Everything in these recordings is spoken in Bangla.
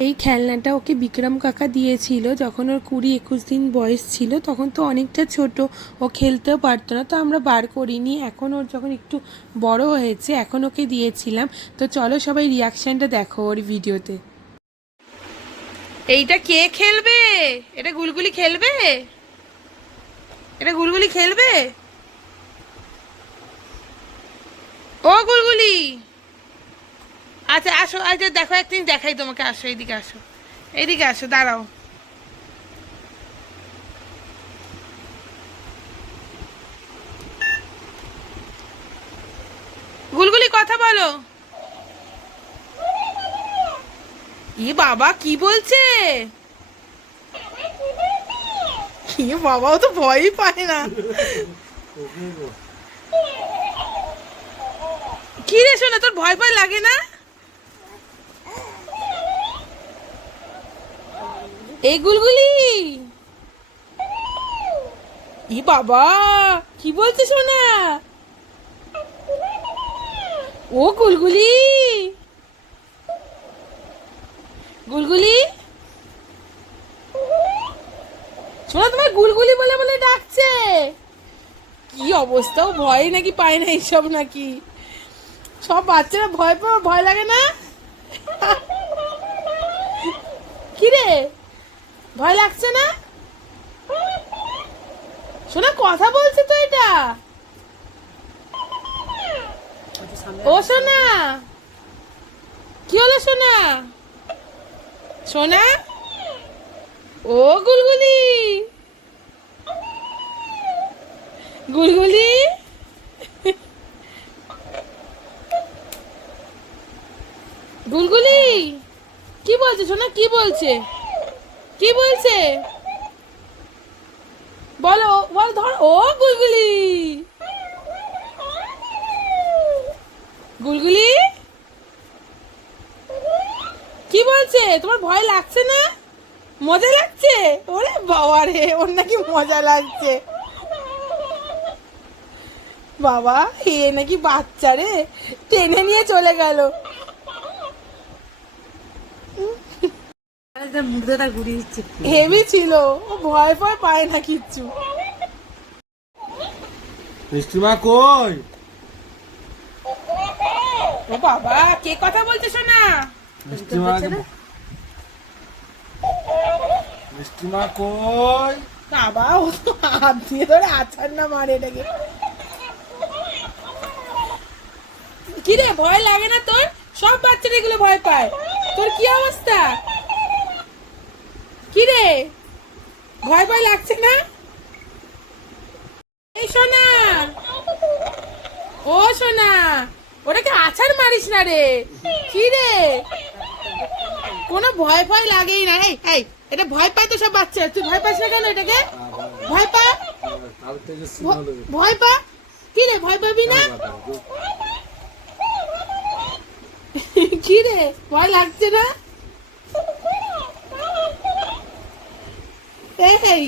এই খেলনাটা ওকে বিক্রম কাকা দিয়েছিল যখন ওর 20-21 দিন বয়স ছিল। তখন তো অনেকটা ছোট, ও খেলতেও পারতো না, তো আমরা বার করিনি। এখন ওর যখন একটু বড় হয়েছে এখন ওকে দিয়েছিলাম। তো চলো সবাই রিয়াকশানটা দেখো ওর ভিডিওতে। এইটা কে খেলবে? এটা গুলগুলি খেলবে? এটা গুলগুলি খেলবে? ও গুলগুলি, আচ্ছা আসো, আচ্ছা দেখো একদিন দেখাই তোমাকে, আসো এইদিকে আসো, এইদিকে আসো, দাঁড়াও। গুলগুলি কথা বলো। ই বাবা কি বলছে? ই বাবা, ও তো ভয়ই পায় না। কি রে শোনা, তোর ভয় ভয় লাগে না? এই গুলগুলি, ই বাবা কি বলছে শোনা? ও গুলগুলি, গুলগুলি শোনা, তোমার গুলগুলি বলে বলে ডাকছে। কি অবস্থা, ও ভয় নাকি পায় না এইসব নাকি? সব বাচ্চারা ভয় পায়, ভয় লাগে না? কি রে, ভয় লাগছে না? শোনা কথা বলছে তো এটা। ও সোনা, কি হলো সোনা? সোনা, ও গুলগুলি, গুলগুলি, গুলগুলি কি বলছে সোনা, কি বলছে? কি বলছে বলো, বল ধর। ও গুলগুলি, গুলগুলি কি বলছে? তোমার ভয় লাগছে না? মজা লাগছে? ওরে বাবা রে, ওর নাকি মজা লাগছে। বাবা এ নাকি বাচ্চা রে, টেনে নিয়ে চলে গেল। হেভি ছিল, ও ভয় ভয় পায় না কিচ্ছু। মিষ্টিমা কই? ও বাবা, কে কথা বলছে শোনা? মিষ্টিমা, মিষ্টিমা কই? বাবা, ও তো হাত দিয়ে ধরে আছাড় না মারে এটাকে। কিরে, ভয় লাগে না তোর? সব বাচ্চারা এগুলো ভয় পায়, তোর কি অবস্থা? কিরে, ভয় ভয় লাগছে না? এই সোনা, ও সোনা, ওটাকে আছাড় মারিস না রে। কি রে, কোনো ভয় ভয় লাগেই না। এই এই, এটা ভয় পায় তো সব বাচ্চা, তুই ভয় পাস না কেন এটাকে? ভয় পা, ভয় পা। কি রে, ভয় পাবি না? কি রে, ভয় লাগছে না? এই,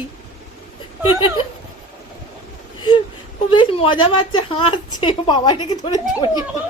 ও বেশ মজা পাচ্ছে, হাসছে। বাবা এটাকে ধরে জড়িয়ে ধরে